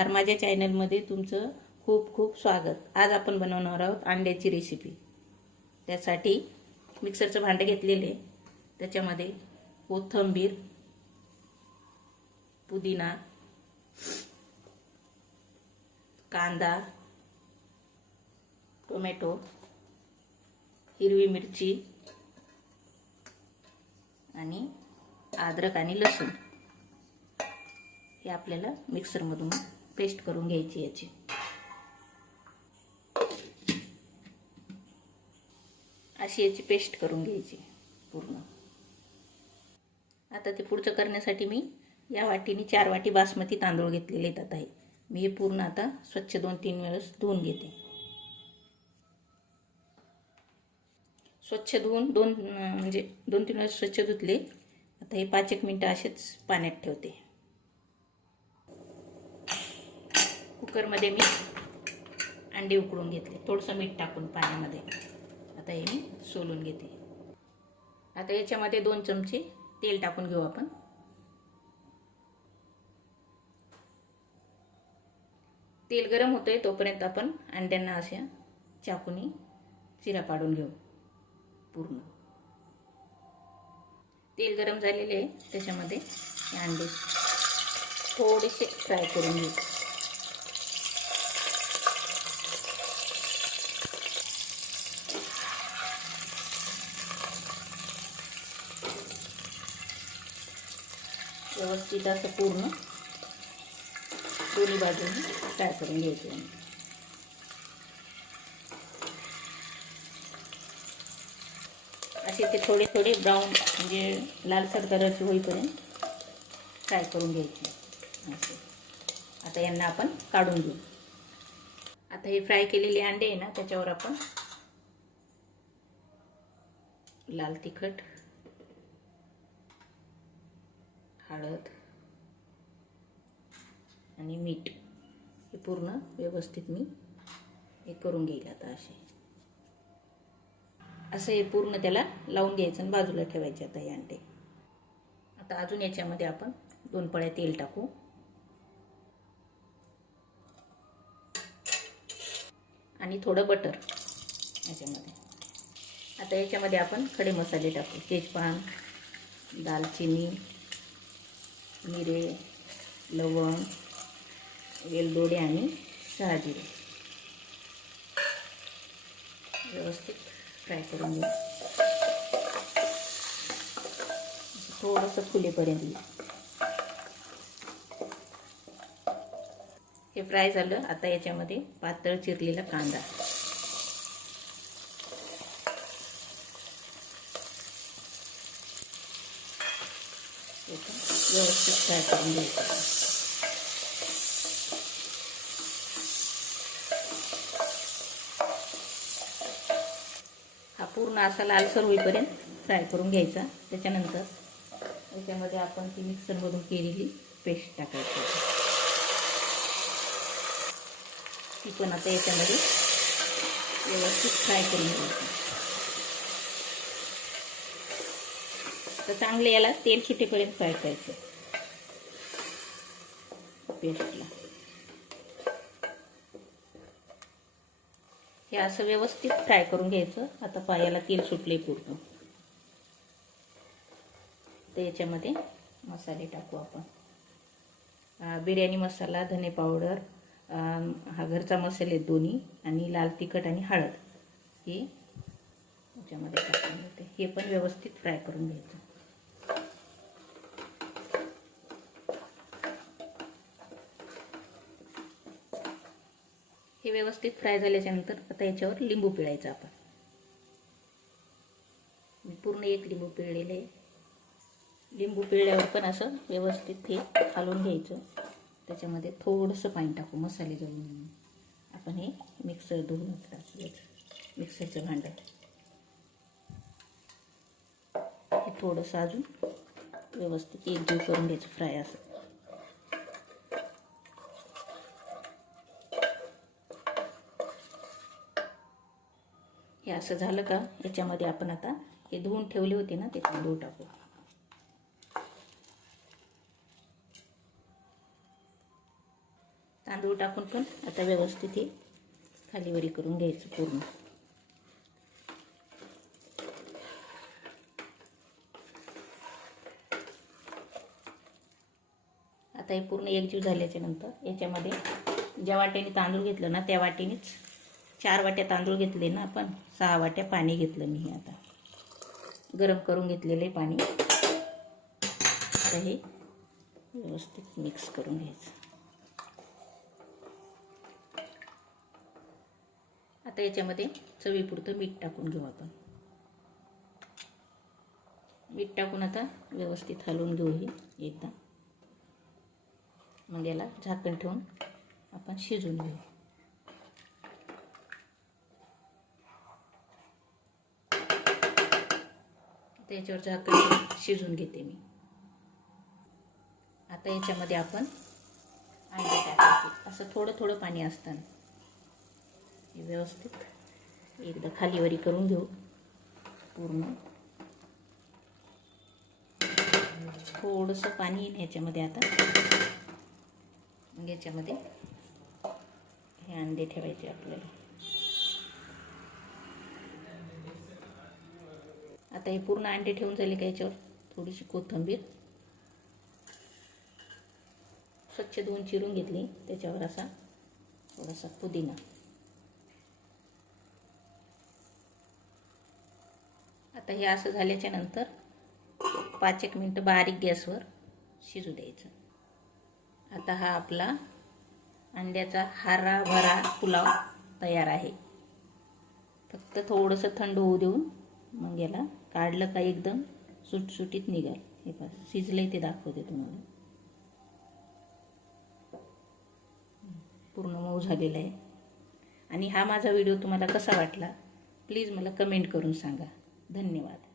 तर माझ्या चॅनलमध्ये तुमचं खूप खूप स्वागत. आज आपण बनवणार आहोत अंड्याची रेसिपी त्यासाठी मिक्सरचं भांडं घेतलेले त्याच्यामध्ये कोथिंबीर पुदिना कांदा टोमॅटो हिरवी मिरची आणि अद्रक आणि लसूण हे आपल्याला मिक्सरमधून पेस्ट करून घ्यायची याची. अशी याची पेस्ट करून घ्यायची पूर्ण. आता ते पुढचं करण्यासाठी मी या वाटीने चार वाटी बासमती तांदूळ घेतलेले आहेत आता हे. मी हे पूर्ण आता स्वच्छ दोन तीन वेळेस धुवून घेते. स्वच्छ धुवून दोन म्हणजे दोन तीन वेळेस स्वच्छ धुतले. आता हे पाच एक मिनटं असेच पाण्यात ठेवते. कुकरमध्ये मी अंडे उकडून घेतले. थोडंसं मीठ टाकून पाण्यामध्ये. आता हे मी सोलून घेते. आता याच्यामध्ये दोन चमचे तेल टाकून घेऊ आपण. तेल गरम होतंय तोपर्यंत आपण अंड्यांना अशा चाकूनी चिरा पाडून घेऊ. पूर्ण. तेल गरम झालेले आहे त्याच्यामध्ये हे अंडे थोडेसे फ्राय करून घेऊ. व्यवस्थित असं पूर्ण दोन्ही बाजूने फ्राय करून घ्यायचे असे ते थोडे थोडे ब्राऊन म्हणजे लालसर कलरचे होईपर्यंत फ्राय करून घ्यायचे. असे. आता यांना आपण काढून घेऊ. आता हे फ्राय केलेले अंडे आहे ना त्याच्यावर आपण लाल तिखट हळद आणि मीठ हे पूर्ण व्यवस्थित मी हे करून घेईल आता असे. असं हे पूर्ण त्याला लावून घ्यायचं आणि बाजूला ठेवायचे आता हे अंडे. आता अजून याच्यामध्ये आपण दोन पळ्या तेल टाकू. आणि थोडं बटर याच्यामध्ये. आता याच्यामध्ये आपण खडे मसाले टाकू. तेजपान दालचिनी मिरे लवंग वेलदोडे आणि शहाजिरे. व्यवस्थित फ्राय करून घेऊ थोडंसं फुलेपर्यंत हे फ्राय झालं. आता याच्यामध्ये पातळ चिरलेला कांदा. व्यवस्थित फ्राय करून घ्यायचं. हा पूर्ण असा लालसर होईपर्यंत फ्राय करून घ्यायचा. त्याच्यानंतर त्याच्यामध्ये आपण ती मिक्सरमधून केलेली पेस्ट टाकायची. ती पण आता याच्यामध्ये व्यवस्थित फ्राय करून घ्यायची. तर चांगले याला तेल सुटेपर्यंत फ्राय करायचं पेस्टला. हे असं व्यवस्थित फ्राय करून घ्यायचं. आता पायाला तेल सुटले पूर्ण. तर याच्यामध्ये मसाले टाकू आपण. बिर्याणी मसाला धने पावडर हा घरचा मसाले दोन्ही आणि लाल तिखट आणि हळद. हे याच्यामध्ये टाकून घेते हे पण व्यवस्थित फ्राय करून घ्यायचं. हे व्यवस्थित फ्राय झाल्याच्यानंतर आता याच्यावर लिंबू पिळायचं आपण. मी पूर्ण एक लिंबू पिळलेलं आहे. लिंबू पिळल्यावर पण असं व्यवस्थित हे खालून घ्यायचं. त्याच्यामध्ये थोडंसं पाणी टाकू मसाले जाऊन आपण हे मिक्सर धुवून टाकूयाचं. मिक्सरचं भांडं. हे थोडंसं अजून व्यवस्थित एकजीव करून घ्यायचं फ्राय असं. हे असं झालं का? याच्यामध्ये आपण आता हे धुवून ठेवले होते ना ते तांदूळ टाकू तांदूळ टाकून पण आता व्यवस्थित हे खालीवरी करून घ्यायचं पूर्ण. आता हे पूर्ण एकजीव झाल्याच्यानंतर याच्यामध्ये ज्या वाटेने तांदूळ घेतलं ना त्या वाटीनेच चार वाट्या तांदूळ घेतले ना आपण सहा वाट्या पाणी घेतलं मी आता. गरम करून घेतलेले पाणी. आता हे व्यवस्थित मिक्स करून घ्यायचं. आता याच्यामध्ये चवीपुरतं मीठ टाकून घेऊ आपण. मीठ टाकून आता व्यवस्थित हलवून घेऊ ही एकदा. मग याला झाकण ठेवून आपण शिजून घेऊ. त्याच्यावर झाकण शिजून घेते मी. आता याच्यामध्ये आपण अंडे टाकायचे. असं थोडं थोडं पाणी असताना. व्यवस्थित एकदा खालीवरी करून घेऊ. पूर्ण. थोडंसं पाणी येईल ह्याच्यामध्ये आता. मग याच्यामध्ये हे अंडे ठेवायचे आपल्याला. आता हे पूर्ण अंडे ठेवून झाले का याच्यावर? थोडीशी कोथिंबीर. स्वच्छ धुवून चिरून घेतली त्याच्यावर असा थोडासा पुदिना. आता हे असं झाल्याच्यानंतर पाच एक मिनटं बारीक गॅसवर शिजू द्यायचं. आता हा आपला अंड्याचा हरा भरा पुलाव तयार आहे. फक्त थोडंसं थंड होऊ देऊन मग याला काढलं का एकदम सुटसुटीत निघाल. हे बघ शिजलं ते दाखवते तुम्हाला. पूर्ण मऊ झालेला आहे. आणि हा माझा व्हिडिओ तुम्हाला कसा वाटला प्लीज मला कमेंट करून सांगा. धन्यवाद.